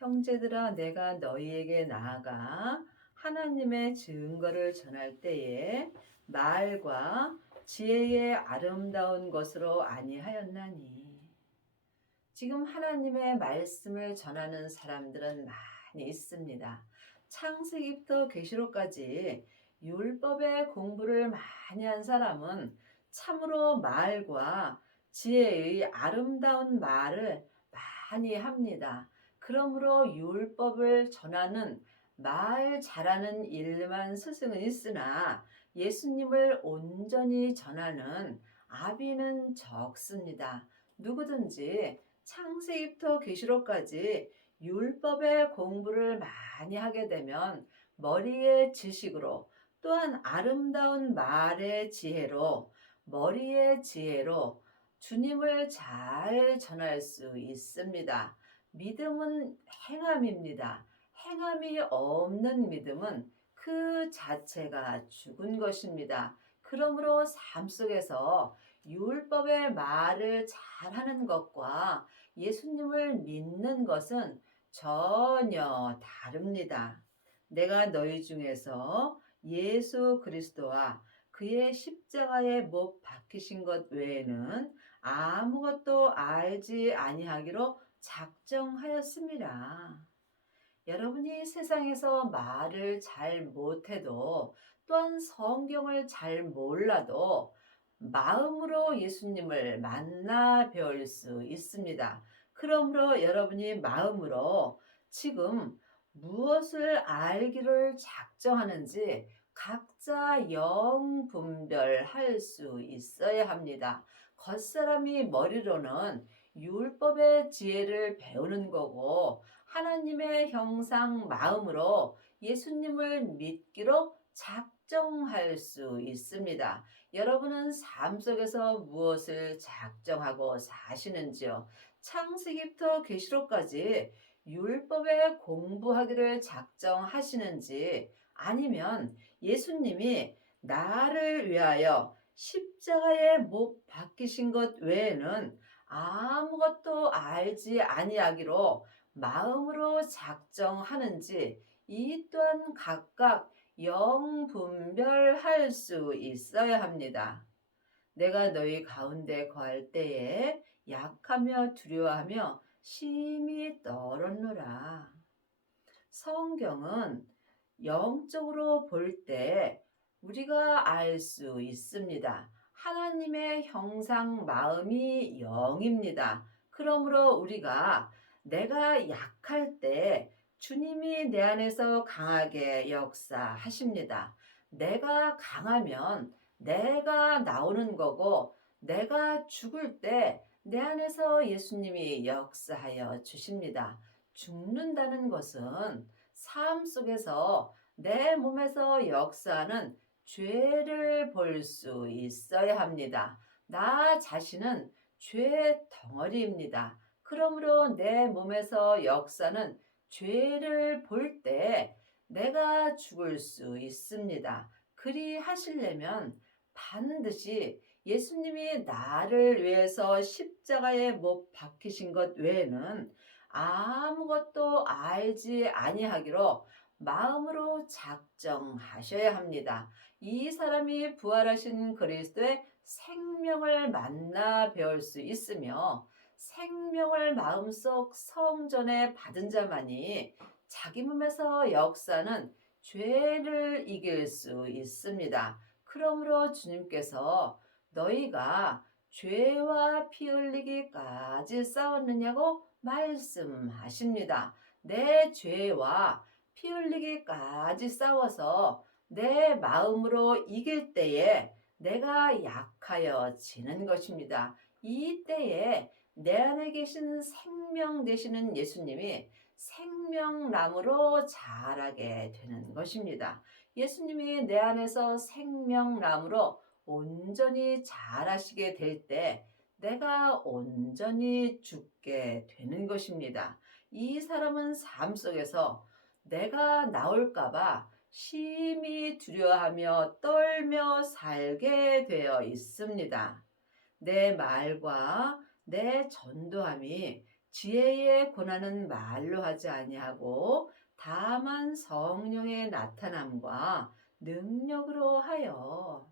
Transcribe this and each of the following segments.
형제들아, 내가 너희에게 나아가 하나님의 증거를 전할 때에 말과 지혜의 아름다운 것으로 아니하였나니. 지금 하나님의 말씀을 전하는 사람들은 많이 있습니다. 창세기부터 계시록까지 율법의 공부를 많이 한 사람은 참으로 말과 지혜의 아름다운 말을 많이 합니다. 그러므로 율법을 전하는 말 잘하는 일만 스승은 있으나 예수님을 온전히 전하는 아비는 적습니다. 누구든지 창세기부터 계시록까지 율법의 공부를 많이 하게 되면 머리의 지식으로 또한 아름다운 말의 지혜로 머리의 지혜로 주님을 잘 전할 수 있습니다. 믿음은 행함입니다. 행함이 없는 믿음은 그 자체가 죽은 것입니다. 그러므로 삶 속에서 율법의 말을 잘하는 것과 예수님을 믿는 것은 전혀 다릅니다. 내가 너희 중에서 예수 그리스도와 그의 십자가에 못 박히신 것 외에는 아무것도 알지 아니하기로 작정하였습니다. 여러분이 세상에서 말을 잘 못해도 또한 성경을 잘 몰라도 마음으로 예수님을 만나 배울 수 있습니다. 그러므로 여러분이 마음으로 지금 무엇을 알기를 작정하는지 각자 영분별할 수 있어야 합니다. 겉사람이 머리로는 율법의 지혜를 배우는 거고 하나님의 형상 마음으로 예수님을 믿기로 작정할 수 있습니다. 여러분은 삶 속에서 무엇을 작정하고 사시는지요? 창세기부터 계시록까지 율법에 공부하기를 작정하시는지 아니면 예수님이 나를 위하여 십자가에 못 박히신 것 외에는 아무것도 알지 아니하기로 마음으로 작정하는지 이 또한 각각 영분별할 수 있어야 합니다. 내가 너희 가운데 거할 때에 약하며 두려워하며 심히 떨었노라. 성경은 영적으로 볼 때 우리가 알 수 있습니다. 하나님의 형상 마음이 영입니다. 그러므로 우리가 내가 약할 때 주님이 내 안에서 강하게 역사하십니다. 내가 강하면 내가 나오는 거고 내가 죽을 때 내 안에서 예수님이 역사하여 주십니다. 죽는다는 것은 삶 속에서 내 몸에서 역사하는 죄를 볼 수 있어야 합니다. 나 자신은 죄의 덩어리입니다. 그러므로 내 몸에서 역사는 죄를 볼 때 내가 죽을 수 있습니다. 그리 하시려면 반드시 예수님이 나를 위해서 십자가에 못 박히신 것 외에는 아무것도 알지 아니하기로 마음으로 작정하셔야 합니다. 이 사람이 부활하신 그리스도의 생명을 만나 배울 수 있으며 생명을 마음속 성전에 받은 자만이 자기 몸에서 역사는 죄를 이길 수 있습니다. 그러므로 주님께서 너희가 죄와 피 흘리기까지 싸웠느냐고 말씀하십니다. 내 죄와 피 흘리기까지 싸워서 내 마음으로 이길 때에 내가 약하여지는 것입니다. 이 때에 내 안에 계신 생명 되시는 예수님이 생명나무로 자라게 되는 것입니다. 예수님이 내 안에서 생명나무로 온전히 자라시게 될 때 내가 온전히 죽게 되는 것입니다. 이 사람은 삶 속에서 내가 나올까봐 심히 두려워하며 떨며 살게 되어 있습니다. 내 말과 내 전도함이 지혜의 고난은 말로 하지 아니하고 다만 성령의 나타남과 능력으로 하여.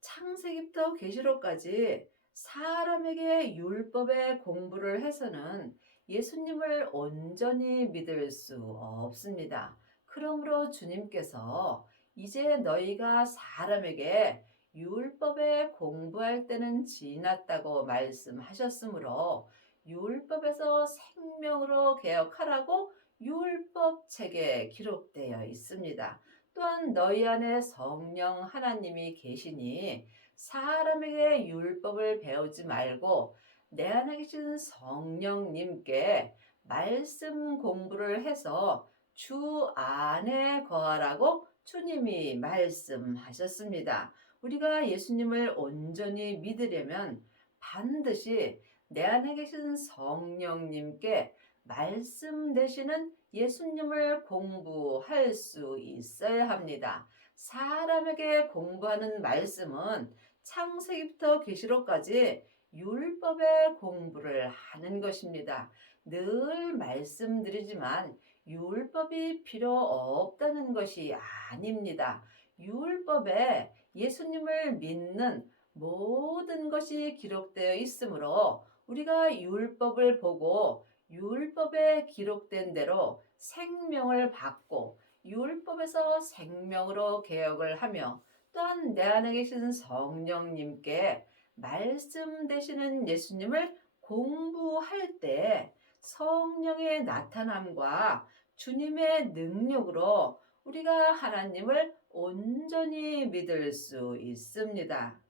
창세기부터 계시록까지 사람에게 율법의 공부를 해서는 예수님을 온전히 믿을 수 없습니다. 그러므로 주님께서 이제 너희가 사람에게 율법에 공부할 때는 지났다고 말씀하셨으므로 율법에서 생명으로 개혁하라고 율법책에 기록되어 있습니다. 또한 너희 안에 성령 하나님이 계시니 사람에게 율법을 배우지 말고 내 안에 계신 성령님께 말씀 공부를 해서 주 안에 거하라고 주님이 말씀하셨습니다. 우리가 예수님을 온전히 믿으려면 반드시 내 안에 계신 성령님께 말씀 되시는 예수님을 공부할 수 있어야 합니다. 사람에게 공부하는 말씀은 창세기부터 계시록까지 율법의 공부를 하는 것입니다. 늘 말씀드리지만 율법이 필요 없다는 것이 아닙니다. 율법에 예수님을 믿는 모든 것이 기록되어 있으므로 우리가 율법을 보고 율법에 기록된 대로 생명을 받고 율법에서 생명으로 개혁을 하며 또한 내 안에 계신 성령님께 말씀 되시는 예수님을 공부할 때 성령의 나타남과 주님의 능력으로 우리가 하나님을 온전히 믿을 수 있습니다.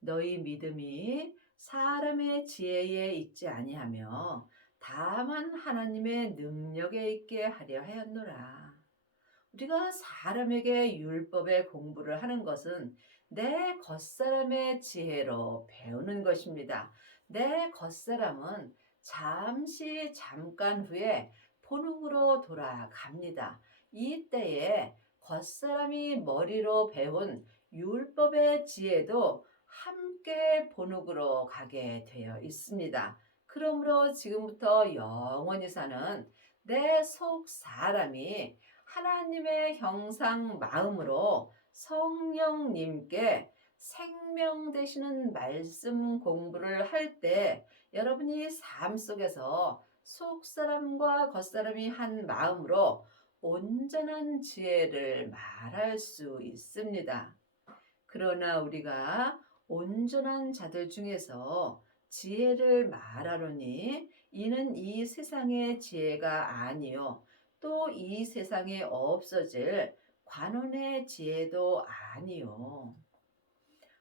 너희 믿음이 사람의 지혜에 있지 아니하며 다만 하나님의 능력에 있게 하려 하였노라. 우리가 사람에게 율법의 공부를 하는 것은 내 겉사람의 지혜로 배우는 것입니다. 내 겉사람은 잠깐 후에 본흙으로 돌아갑니다. 이때에 겉사람이 머리로 배운 율법의 지혜도 함께 본흙으로 가게 되어 있습니다. 그러므로 지금부터 영원히 사는 내 속 사람이 하나님의 형상 마음으로 성령님께 생명 되시는 말씀 공부를 할 때 여러분이 삶 속에서 속사람과 겉사람이 한 마음으로 온전한 지혜를 말할 수 있습니다. 그러나 우리가 온전한 자들 중에서 지혜를 말하노니 이는 이 세상의 지혜가 아니요 또 이 세상에 없어질 관원의 지혜도 아니요.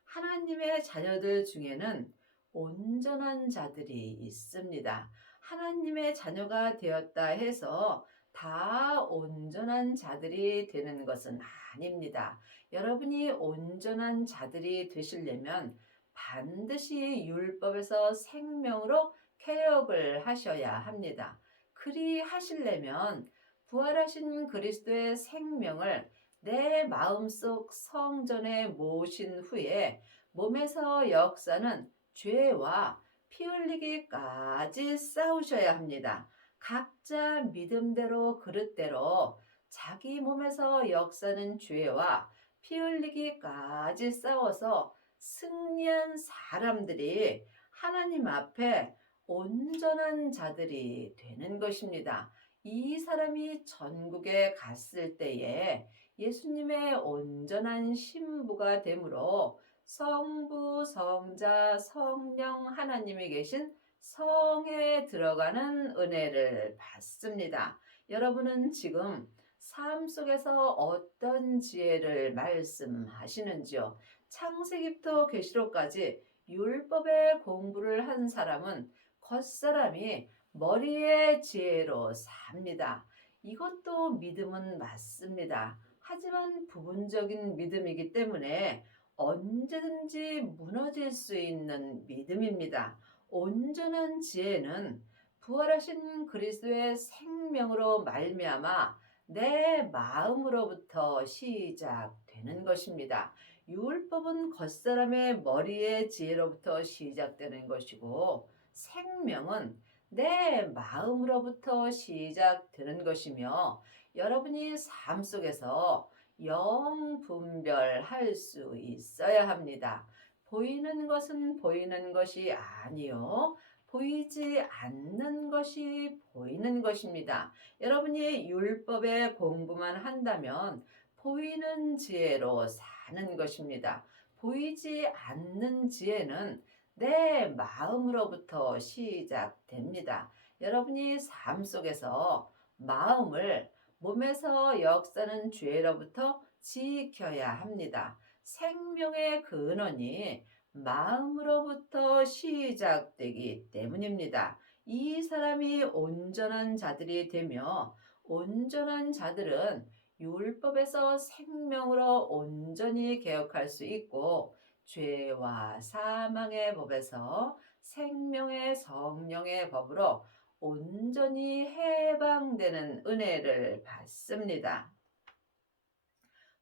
하나님의 자녀들 중에는 온전한 자들이 있습니다. 하나님의 자녀가 되었다 해서 다 온전한 자들이 되는 것은 아닙니다. 여러분이 온전한 자들이 되시려면 반드시 율법에서 생명으로 개혁을 하셔야 합니다. 그리 하시려면 부활하신 그리스도의 생명을 내 마음속 성전에 모신 후에 몸에서 역사는 죄와 피 흘리기까지 싸우셔야 합니다. 각자 믿음대로 그릇대로 자기 몸에서 역사는 죄와 피 흘리기까지 싸워서 승리한 사람들이 하나님 앞에 온전한 자들이 되는 것입니다. 이 사람이 전국에 갔을 때에 예수님의 온전한 신부가 되므로 성부, 성자, 성령 하나님이 계신 성에 들어가는 은혜를 받습니다. 여러분은 지금 삶 속에서 어떤 지혜를 말씀하시는지요? 창세기부터 계시록까지 율법의 공부를 한 사람은 겉사람이 머리의 지혜로 삽니다. 이것도 믿음은 맞습니다. 하지만 부분적인 믿음이기 때문에 언제든지 무너질 수 있는 믿음입니다. 온전한 지혜는 부활하신 그리스도의 생명으로 말미암아 내 마음으로부터 시작되는 것입니다. 율법은 겉사람의 머리의 지혜로부터 시작되는 것이고 생명은 내 마음으로부터 시작되는 것이며 여러분이 삶 속에서 영 분별할 수 있어야 합니다. 보이는 것은 보이는 것이 아니요. 보이지 않는 것이 보이는 것입니다. 여러분이 율법의 공부만 한다면 보이는 지혜로 사는 것입니다. 보이지 않는 지혜는 내 마음으로부터 시작됩니다. 여러분이 삶 속에서 마음을 몸에서 역사는 죄로부터 지켜야 합니다. 생명의 근원이 마음으로부터 시작되기 때문입니다. 이 사람이 온전한 자들이 되며 온전한 자들은 율법에서 생명으로 온전히 개혁할 수 있고 죄와 사망의 법에서 생명의 성령의 법으로 온전히 해방되는 은혜를 받습니다.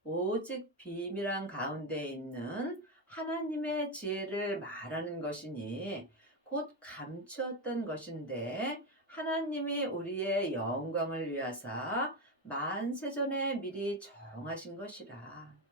오직 비밀한 가운데 있는 하나님의 지혜를 말하는 것이니 곧 감추었던 것인데 하나님이 우리의 영광을 위하사 만세전에 미리 정하신 것이라.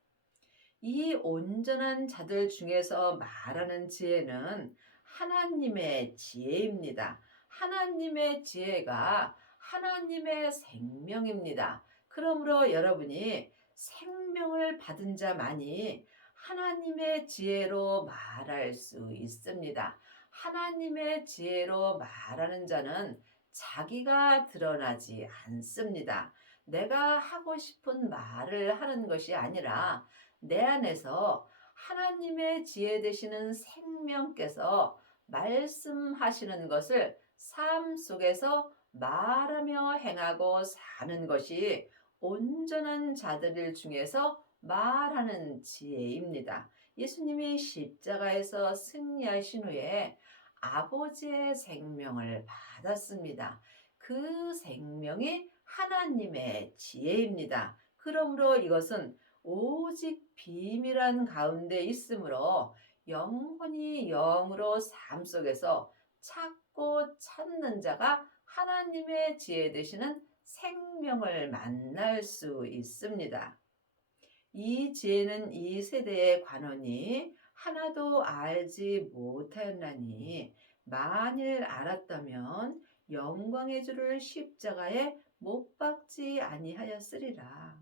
이 온전한 자들 중에서 말하는 지혜는 하나님의 지혜입니다. 하나님의 지혜가 하나님의 생명입니다. 그러므로 여러분이 생명을 받은 자만이 하나님의 지혜로 말할 수 있습니다. 하나님의 지혜로 말하는 자는 자기가 드러나지 않습니다. 내가 하고 싶은 말을 하는 것이 아니라 내 안에서 하나님의 지혜 되시는 생명께서 말씀하시는 것을 삶 속에서 말하며 행하고 사는 것이 온전한 자들 중에서 말하는 지혜입니다. 예수님이 십자가에서 승리하신 후에 아버지의 생명을 받았습니다. 그 생명이 하나님의 지혜입니다. 그러므로 이것은 오직 비밀한 가운데 있으므로 영혼이 영으로 삶 속에서 찾고 찾는 자가 하나님의 지혜 되시는 생명을 만날 수 있습니다. 이 지혜는 이 세대의 관원이 하나도 알지 못하였나니 만일 알았다면 영광의 주를 십자가에 못 박지 아니하였으리라.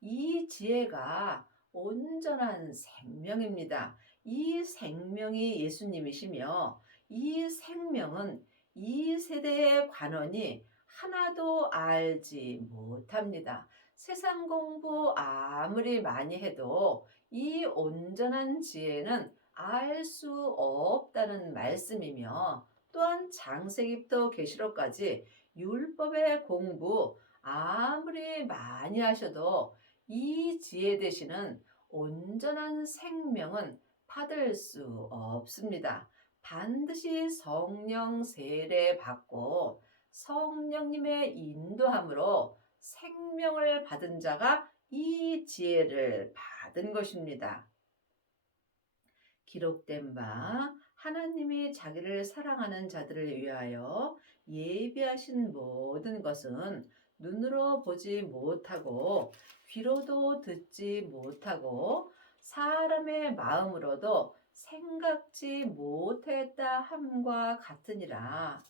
이 지혜가 온전한 생명입니다. 이 생명이 예수님이시며 이 생명은 이 세대의 관원이 하나도 알지 못합니다. 세상 공부 아무리 많이 해도 이 온전한 지혜는 알 수 없다는 말씀이며 또한 창세기부터 계시록까지 율법의 공부 아무리 많이 하셔도 이 지혜 되시는 온전한 생명은 받을 수 없습니다. 반드시 성령 세례 받고 성령님의 인도함으로 생명을 받은 자가 이 지혜를 받은 것입니다. 기록된 바 하나님이 자기를 사랑하는 자들을 위하여 예비하신 모든 것은 눈으로 보지 못하고 귀로도 듣지 못하고 사람의 마음으로도 생각지 못했다 함과 같으니라.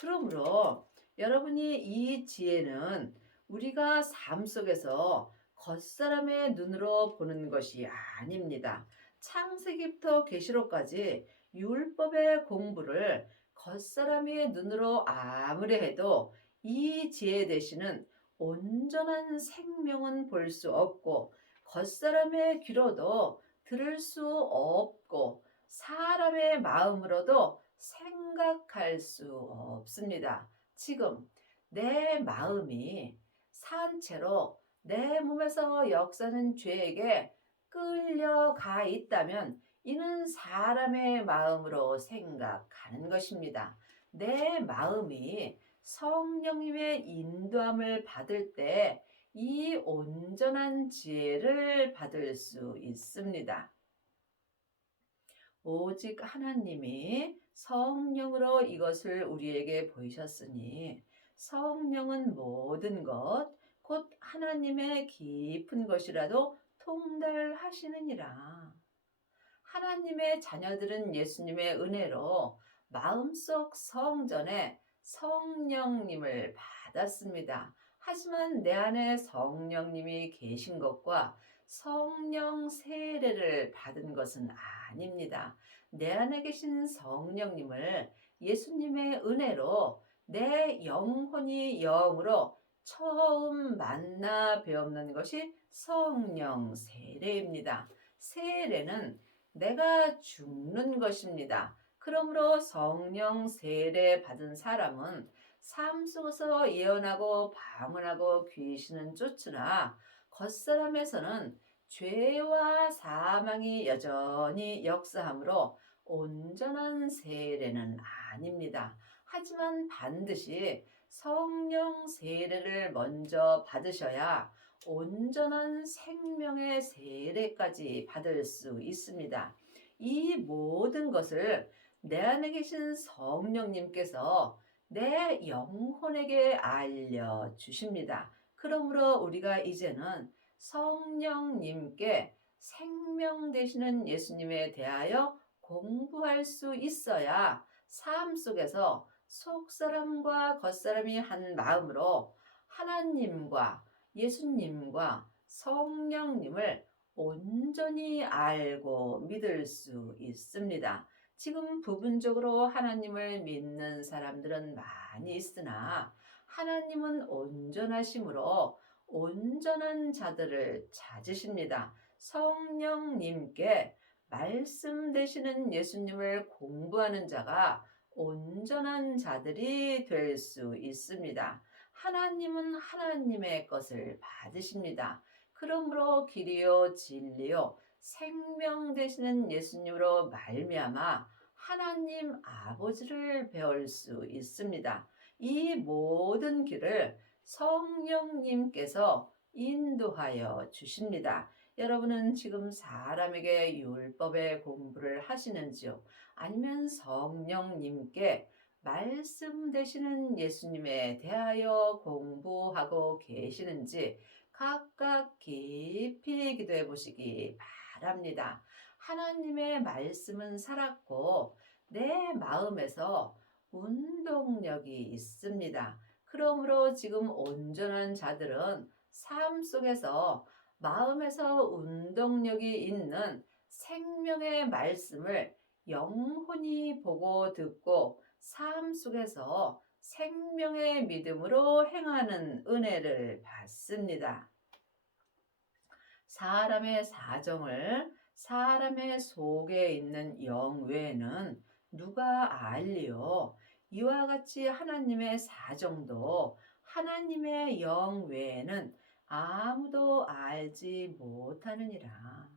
그러므로 여러분이 이 지혜는 우리가 삶 속에서 겉사람의 눈으로 보는 것이 아닙니다. 창세기부터 계시록까지 율법의 공부를 겉사람의 눈으로 아무리 해도 이 지혜 되시는 온전한 생명은 볼 수 없고 겉사람의 귀로도 들을 수 없고 사람의 마음으로도 생각할 수 없습니다. 지금 내 마음이 산채로 내 몸에서 역사는 죄에게 끌려가 있다면 이는 사람의 마음으로 생각하는 것입니다. 내 마음이 성령님의 인도함을 받을 때 이 온전한 지혜를 받을 수 있습니다. 오직 하나님이 성령으로 이것을 우리에게 보이셨으니 성령은 모든 것, 곧 하나님의 깊은 것이라도 통달하시느니라. 하나님의 자녀들은 예수님의 은혜로 마음속 성전에 성령님을 받았습니다. 하지만 내 안에 성령님이 계신 것과 성령 세례를 받은 것은 아닙니다. 내 안에 계신 성령님을 예수님의 은혜로 내 영혼이 영으로 처음 만나 배우는 것이 성령 세례입니다. 세례는 내가 죽는 것입니다. 그러므로 성령 세례 받은 사람은 삶 속에서 예언하고 방언하고 귀신은 쫓으나 겉사람에서는 죄와 사망이 여전히 역사하므로 온전한 세례는 아닙니다. 하지만 반드시 성령 세례를 먼저 받으셔야 온전한 생명의 세례까지 받을 수 있습니다. 이 모든 것을 내 안에 계신 성령님께서 내 영혼에게 알려주십니다. 그러므로 우리가 이제는 성령님께 생명 되시는 예수님에 대하여 공부할 수 있어야 삶 속에서 속사람과 겉사람이 한 마음으로 하나님과 예수님과 성령님을 온전히 알고 믿을 수 있습니다. 지금 부분적으로 하나님을 믿는 사람들은 많이 있으나 하나님은 온전하심으로 온전한 자들을 찾으십니다. 성령님께 말씀 되시는 예수님을 공부하는 자가 온전한 자들이 될 수 있습니다. 하나님은 하나님의 것을 받으십니다. 그러므로 길이요 진리요 생명 되시는 예수님으로 말미암아 하나님 아버지를 배울 수 있습니다. 이 모든 길을 성령님께서 인도하여 주십니다. 여러분은 지금 사람에게 율법의 공부를 하시는지요? 아니면 성령님께 말씀 되시는 예수님에 대하여 공부하고 계시는지 각각 깊이 기도해 보시기 바랍니다. 하나님의 말씀은 살았고 내 마음에서 운동력이 있습니다. 그러므로 지금 온전한 자들은 삶 속에서 마음에서 운동력이 있는 생명의 말씀을 영혼이 보고 듣고 삶 속에서 생명의 믿음으로 행하는 은혜를 받습니다. 사람의 사정을 사람의 속에 있는 영 외에는 누가 알리요? 이와 같이 하나님의 사정도 하나님의 영 외에는 아무도 알지 못하느니라.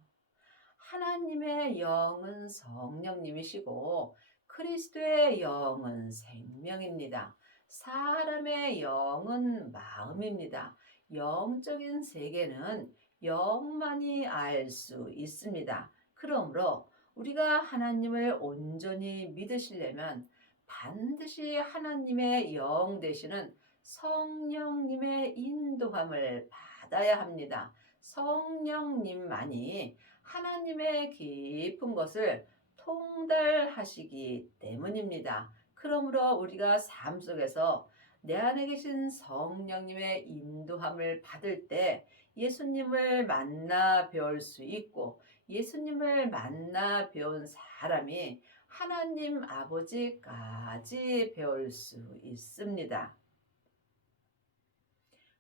하나님의 영은 성령님이시고 그리스도의 영은 생명입니다. 사람의 영은 마음입니다. 영적인 세계는 영만이 알 수 있습니다. 그러므로 우리가 하나님을 온전히 믿으시려면 반드시 하나님의 영 되시는 성령님의 인도함을 받아야 합니다. 성령님만이 하나님의 깊은 것을 통달하시기 때문입니다. 그러므로 우리가 삶 속에서 내 안에 계신 성령님의 인도함을 받을 때 예수님을 만나 배울 수 있고 예수님을 만나 배운 사람이 하나님 아버지까지 배울 수 있습니다.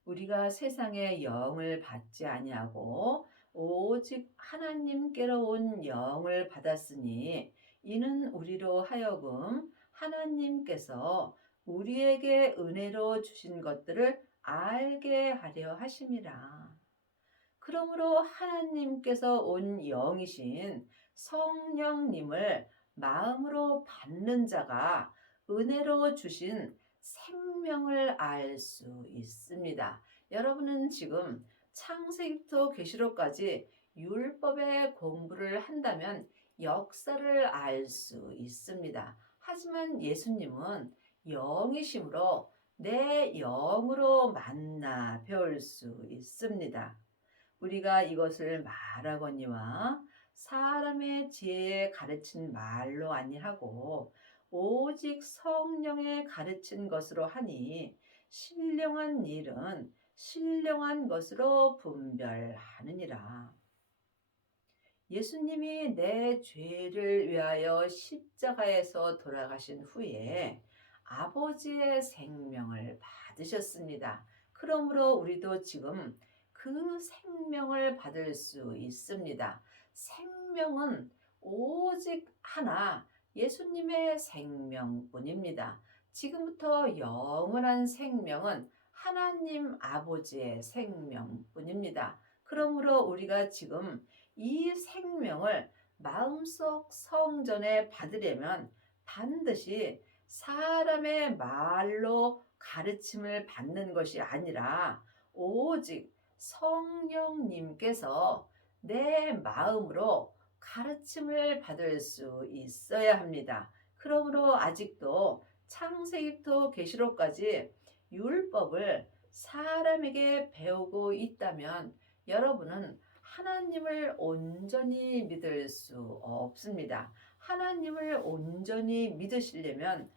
우리가 세상의 영을 받지 아니하고 오직 하나님께로 온 영을 받았으니 이는 우리로 하여금 하나님께서 우리에게 은혜로 주신 것들을 알게 하려 하심이라. 그러므로 하나님께서 온 영이신 성령님을 마음으로 받는 자가 은혜로 주신 생명을 알 수 있습니다. 여러분은 지금 창세기부터 계시록까지 율법의 공부를 한다면 역사를 알 수 있습니다. 하지만 예수님은 영이심으로 내 영으로 만나 배울 수 있습니다. 우리가 이것을 말하거니와 사람의 지혜에 가르친 말로 아니하고 오직 성령에 가르친 것으로 하니 신령한 일은 신령한 것으로 분별하느니라. 예수님이 내 죄를 위하여 십자가에서 돌아가신 후에 아버지의 생명을 받으셨습니다. 그러므로 우리도 지금 그 생명을 받을 수 있습니다. 생명은 오직 하나 예수님의 생명뿐입니다. 지금부터 영원한 생명은 하나님 아버지의 생명뿐입니다. 그러므로 우리가 지금 이 생명을 마음속 성전에 받으려면 반드시 사람의 말로 가르침을 받는 것이 아니라 오직 성령님께서 내 마음으로 가르침을 받을 수 있어야 합니다. 그러므로 아직도 창세기부터 계시록까지 율법을 사람에게 배우고 있다면 여러분은 하나님을 온전히 믿을 수 없습니다. 하나님을 온전히 믿으시려면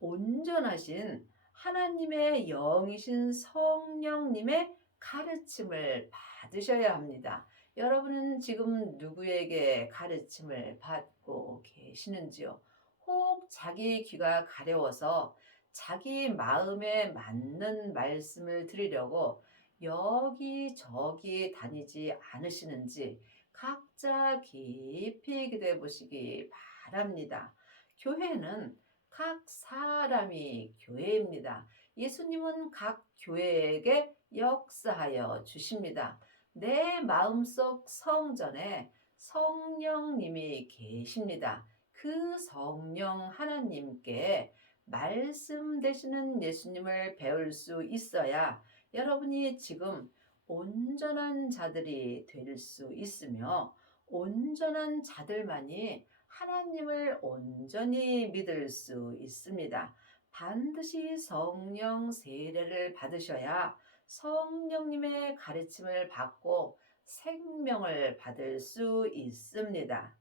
온전하신 하나님의 영이신 성령님의 가르침을 받으셔야 합니다. 여러분은 지금 누구에게 가르침을 받고 계시는지요? 혹 자기 귀가 가려워서 자기 마음에 맞는 말씀을 드리려고 여기저기 다니지 않으시는지 각자 깊이 기도해 보시기 바랍니다. 교회는 각 사람이 교회입니다. 예수님은 각 교회에게 역사하여 주십니다. 내 마음속 성전에 성령님이 계십니다. 그 성령 하나님께 말씀 되시는 예수님을 배울 수 있어야 여러분이 지금 온전한 자들이 될 수 있으며 온전한 자들만이 하나님을 온전히 믿을 수 있습니다. 반드시 성령 세례를 받으셔야 성령님의 가르침을 받고 생명을 받을 수 있습니다.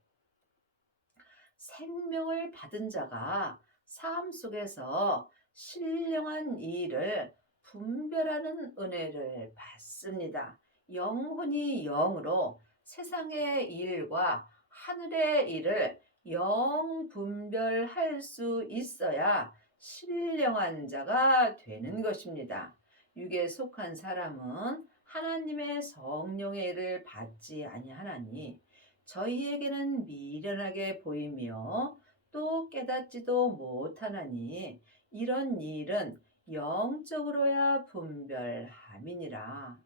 생명을 받은 자가 삶 속에서 신령한 일을 분별하는 은혜를 받습니다. 영혼이 영으로 세상의 일과 하늘의 일을 영 분별할 수 있어야 신령한 자가 되는 것입니다. 육에 속한 사람은 하나님의 성령의 일을 받지 아니하나니 저희에게는 미련하게 보이며 또 깨닫지도 못하나니 이런 일은 영적으로야 분별함이니라.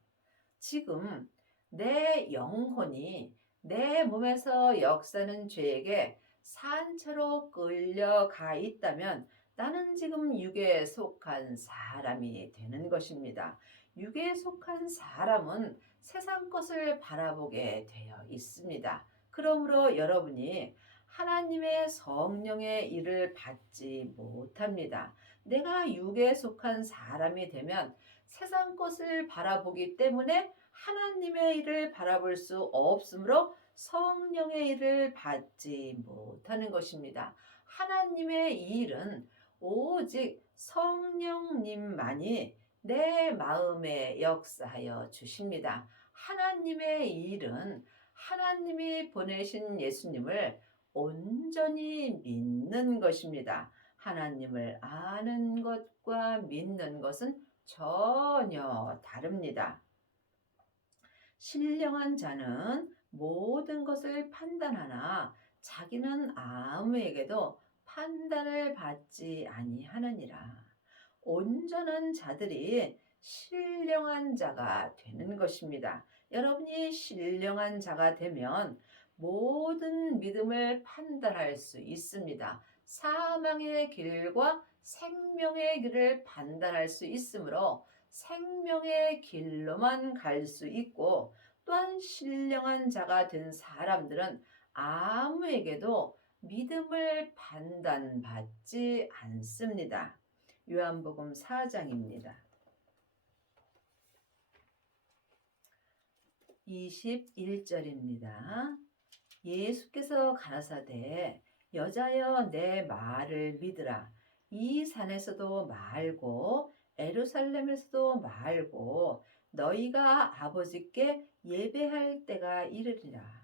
지금 내 영혼이 내 몸에서 역사는 죄에게 산채로 끌려가 있다면 나는 지금 육에 속한 사람이 되는 것입니다. 육에 속한 사람은 세상 것을 바라보게 되어 있습니다. 그러므로 여러분이 하나님의 성령의 일을 받지 못합니다. 내가 육에 속한 사람이 되면 세상 것을 바라보기 때문에 하나님의 일을 바라볼 수 없으므로 성령의 일을 받지 못하는 것입니다. 하나님의 일은 오직 성령님만이 내 마음에 역사하여 주십니다. 하나님의 일은 하나님이 보내신 예수님을 온전히 믿는 것입니다. 하나님을 아는 것과 믿는 것은 전혀 다릅니다. 신령한 자는 모든 것을 판단하나 자기는 아무에게도 판단을 받지 아니하느니라. 온전한 자들이 신령한 자가 되는 것입니다. 여러분이 신령한 자가 되면 모든 믿음을 판단할 수 있습니다. 사망의 길과 생명의 길을 판단할 수 있으므로 생명의 길로만 갈 수 있고 또한 신령한 자가 된 사람들은 아무에게도 믿음을 판단받지 않습니다. 요한복음 4장입니다. 21절입니다. 예수께서 가라사대 여자여 내 말을 믿으라. 이 산에서도 말고 에루살렘에서도 말고 너희가 아버지께 예배할 때가 이르리라.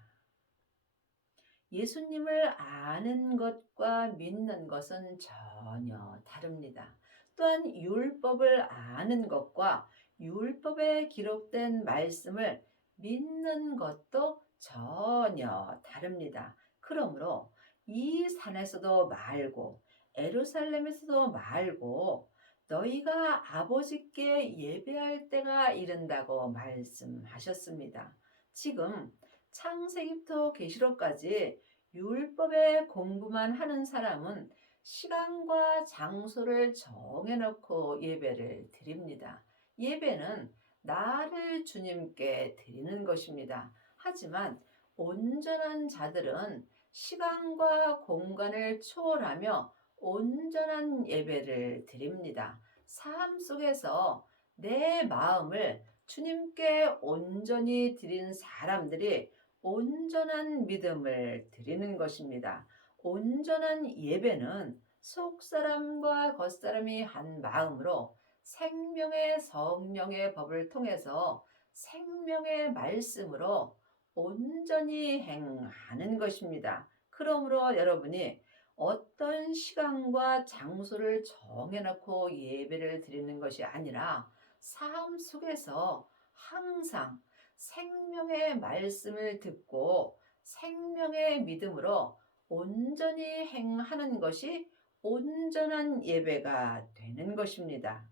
예수님을 아는 것과 믿는 것은 전혀 다릅니다. 또한 율법을 아는 것과 율법에 기록된 말씀을 믿는 것도 전혀 다릅니다. 그러므로 이 산에서도 말고 에루살렘에서도 말고 너희가 아버지께 예배할 때가 이른다고 말씀하셨습니다. 지금 창세기부터 계시록까지 율법의 공부만 하는 사람은 시간과 장소를 정해놓고 예배를 드립니다. 예배는 나를 주님께 드리는 것입니다. 하지만 온전한 자들은 시간과 공간을 초월하며 온전한 예배를 드립니다. 삶 속에서 내 마음을 주님께 온전히 드린 사람들이 온전한 믿음을 드리는 것입니다. 온전한 예배는 속사람과 겉사람이 한 마음으로 생명의 성령의 법을 통해서 생명의 말씀으로 온전히 행하는 것입니다. 그러므로 여러분이 어떤 시간과 장소를 정해놓고 예배를 드리는 것이 아니라 삶 속에서 항상 생명의 말씀을 듣고 생명의 믿음으로 온전히 행하는 것이 온전한 예배가 되는 것입니다.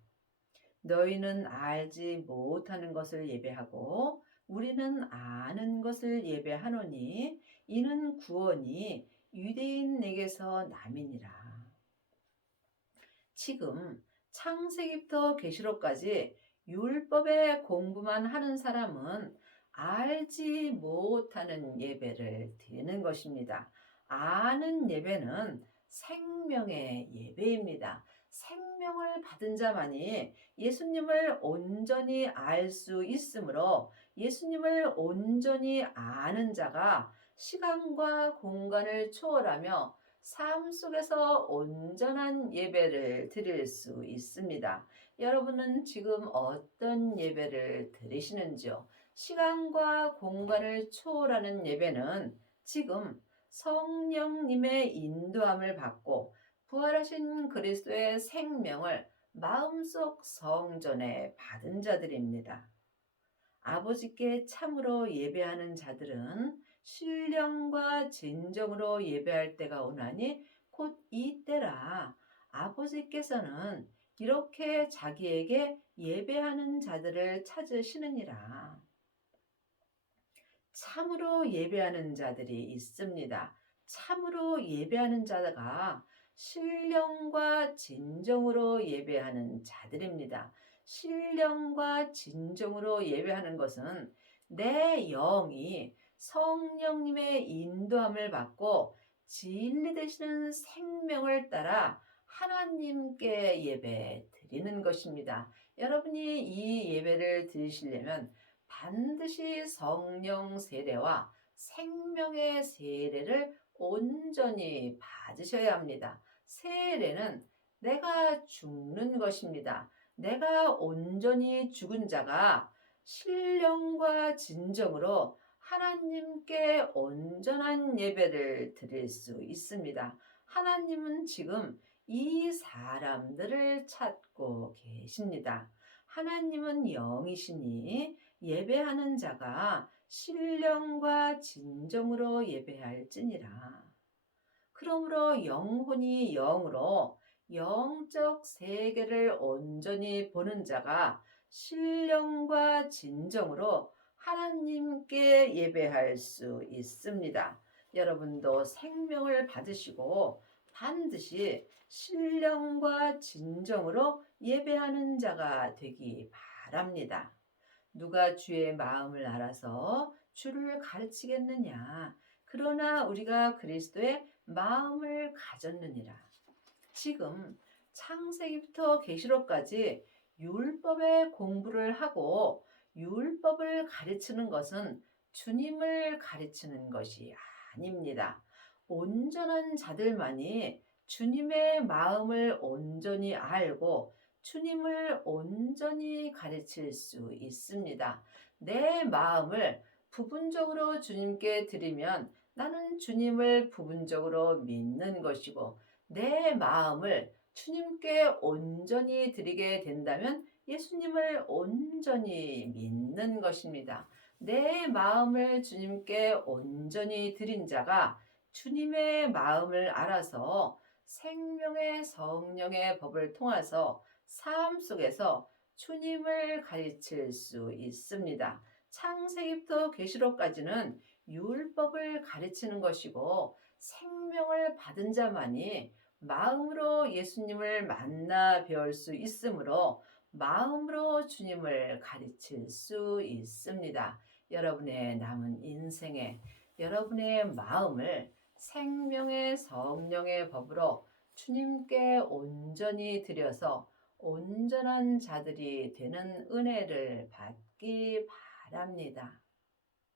너희는 알지 못하는 것을 예배하고 우리는 아는 것을 예배하노니 이는 구원이 유대인에게서 남이니라. 지금 창세기부터 계시록까지 율법의 공부만 하는 사람은 알지 못하는 예배를 드리는 것입니다. 아는 예배는 생명의 예배입니다. 생명을 받은 자만이 예수님을 온전히 알 수 있으므로 예수님을 온전히 아는 자가 시간과 공간을 초월하며 삶 속에서 온전한 예배를 드릴 수 있습니다. 여러분은 지금 어떤 예배를 드리시는지요? 시간과 공간을 초월하는 예배는 지금 성령님의 인도함을 받고 부활하신 그리스도의 생명을 마음속 성전에 받은 자들입니다. 아버지께 참으로 예배하는 자들은 신령과 진정으로 예배할 때가 오나니 곧 이때라. 아버지께서는 이렇게 자기에게 예배하는 자들을 찾으시느니라. 참으로 예배하는 자들이 있습니다. 참으로 예배하는 자가 신령과 진정으로 예배하는 자들입니다. 신령과 진정으로 예배하는 것은 내 영이 성령님의 인도함을 받고 진리 되시는 생명을 따라 하나님께 예배 드리는 것입니다. 여러분이 이 예배를 드리시려면 반드시 성령 세례와 생명의 세례를 온전히 받으셔야 합니다. 세례는 내가 죽는 것입니다. 내가 온전히 죽은 자가 신령과 진정으로 하나님께 온전한 예배를 드릴 수 있습니다. 하나님은 지금 이 사람들을 찾고 계십니다. 하나님은 영이시니 예배하는 자가 신령과 진정으로 예배할지니라. 그러므로 영혼이 영으로 영적 세계를 온전히 보는 자가 신령과 진정으로 하나님께 예배할 수 있습니다. 여러분도 생명을 받으시고 반드시 신령과 진정으로 예배하는 자가 되기 바랍니다. 누가 주의 마음을 알아서 주를 가르치겠느냐? 그러나 우리가 그리스도의 마음을 가졌느니라. 지금 창세기부터 계시록까지 율법의 공부를 하고 율법을 가르치는 것은 주님을 가르치는 것이 아닙니다. 온전한 자들만이 주님의 마음을 온전히 알고 주님을 온전히 가르칠 수 있습니다. 내 마음을 부분적으로 주님께 드리면 나는 주님을 부분적으로 믿는 것이고, 내 마음을 주님께 온전히 드리게 된다면 예수님을 온전히 믿는 것입니다. 내 마음을 주님께 온전히 드린 자가 주님의 마음을 알아서 생명의 성령의 법을 통해서 삶 속에서 주님을 가르칠 수 있습니다. 창세기부터 계시록까지는 율법을 가르치는 것이고, 생명을 받은 자만이 마음으로 예수님을 만나 배울 수 있으므로 마음으로 주님을 가르칠 수 있습니다. 여러분의 남은 인생에 여러분의 마음을 생명의 성령의 법으로 주님께 온전히 드려서 온전한 자들이 되는 은혜를 받기 바랍니다.